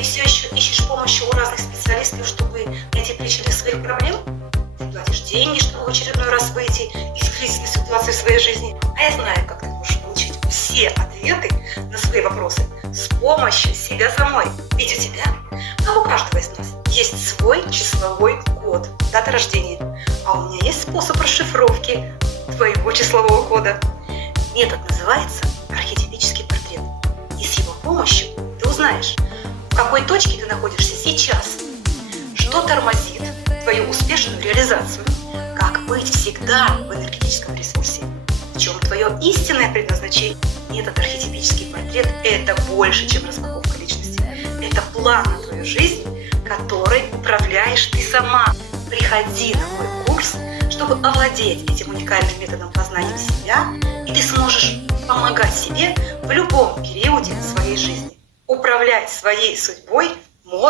Ты все еще ищешь помощи у разных специалистов, чтобы найти причины своих проблем? Ты платишь деньги, чтобы в очередной раз выйти из кризисной ситуации в своей жизни. А я знаю, как ты можешь получить все ответы на свои вопросы с помощью себя самой. Ведь у тебя, как у каждого из нас, есть свой числовой код, дата рождения. А у меня есть способ расшифровки твоего числового кода. Метод называется архетипический портрет. И с его помощью ты узнаешь, в какой точке ты находишься сейчас, что тормозит твою успешную реализацию, как быть всегда в энергетическом ресурсе, в чем твое истинное предназначение. Метод архетипический портрет – это больше, чем распаковка личности. Это план на твою жизнь, который управляешь ты сама. Приходи на мой курс, чтобы овладеть этим уникальным методом познания себя, и ты сможешь помогать себе в любом периоде своей жизни. Управлять своей судьбой можно.